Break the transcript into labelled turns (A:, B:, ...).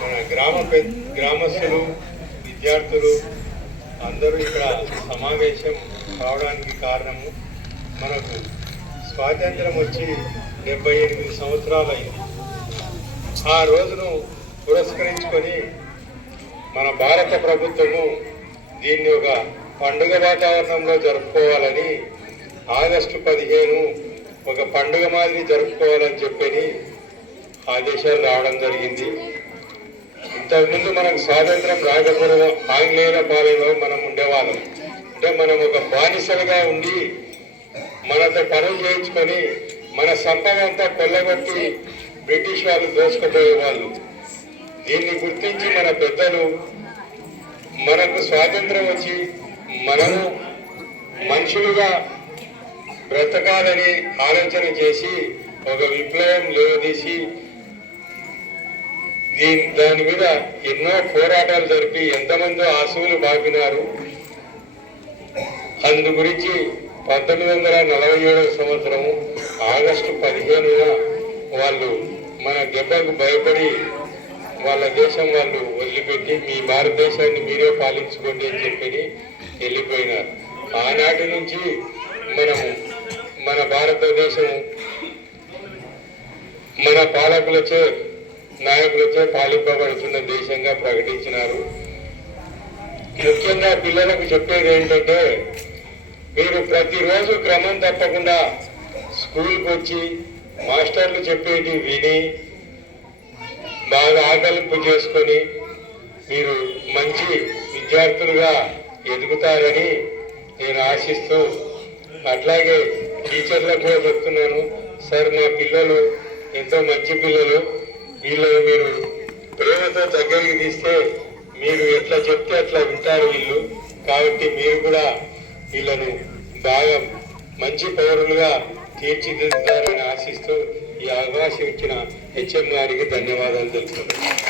A: మన గ్రామ గ్రామస్తులు విద్యార్థులు అందరూ ఇక్కడ సమావేశం కావడానికి కారణము మనకు స్వాతంత్రం వచ్చి డెబ్బై ఎనిమిది సంవత్సరాలు అయింది ఆ రోజును పురస్కరించుకొని మన భారత ప్రభుత్వము దీన్ని ఒక పండుగ వాతావరణంలో జరుపుకోవాలని ఆగస్టు పదిహేను ఒక పండుగ మాదిరి జరుపుకోవాలని చెప్పని ఆదేశాలు రావడం జరిగింది. ఇంతకుముందు మనకు స్వాతంత్రం రాకపోవడం ఆంగ్లేయుల పాలనలో మనం ఉండేవాళ్ళం. అంటే మనం ఒక బానిసలుగా ఉండి మనతో పనులు చేయించుకొని మన సంపద అంతా కొల్లగొట్టి బ్రిటిష్ వాళ్ళు దోసుకుపోయే వాళ్ళు దీన్ని గుర్తించి మన పెద్దలు మనకు స్వాతంత్రం వచ్చి మనము మనుషులుగా బ్రతకాలని ఆలోచన చేసి ఒక విప్లవం లేవదీసి దీని దాని మీద ఎన్నో పోరాటాలు జరిపి ఎంతమందో ఆశువులు బాపినారు అందు గురించి పంతొమ్మిది వందల నలభై ఏడవ సంవత్సరము ఆగస్టు పదిహేనున వాళ్ళు మన దెబ్బకు భయపడి వాళ్ళ దేశం వాళ్ళు వదిలిపెట్టి మీ భారతదేశాన్ని మీరే పాలించుకోండి అని చెప్పి వెళ్ళిపోయినారు. ఆనాటి నుంచి మనము మన భారతదేశం మన పాలకులచే నాయకులతో పాలింపబడుతున్న దేశంగా ప్రకటించినారు. ముఖ్యంగా పిల్లలకు చెప్పేది ఏంటంటే మీరు ప్రతిరోజు క్రమం తప్పకుండా స్కూల్కి వచ్చి మాస్టర్లు చెప్పేటి విని బాగా ఆకలింపు చేసుకొని మీరు మంచి విద్యార్థులుగా ఎదుగుతారని నేను ఆశిస్తూ అట్లాగే టీచర్లకు కూడా చెప్తున్నాను సార్ మా పిల్లలు ఎంతో మంచి పిల్లలు. వీళ్ళని మీరు ప్రేమతో దగ్గరికి తీస్తే మీరు ఎట్లా చెప్తే అట్లా వింటారు వీళ్ళు. కాబట్టి మీరు కూడా వీళ్ళను బాగా మంచి పౌరులుగా తీర్చిదిద్దుతారని ఆశిస్తూ ఈ అవకాశం ఇచ్చిన హెచ్ఎం గారికి ధన్యవాదాలు తెలుపుతున్నాను.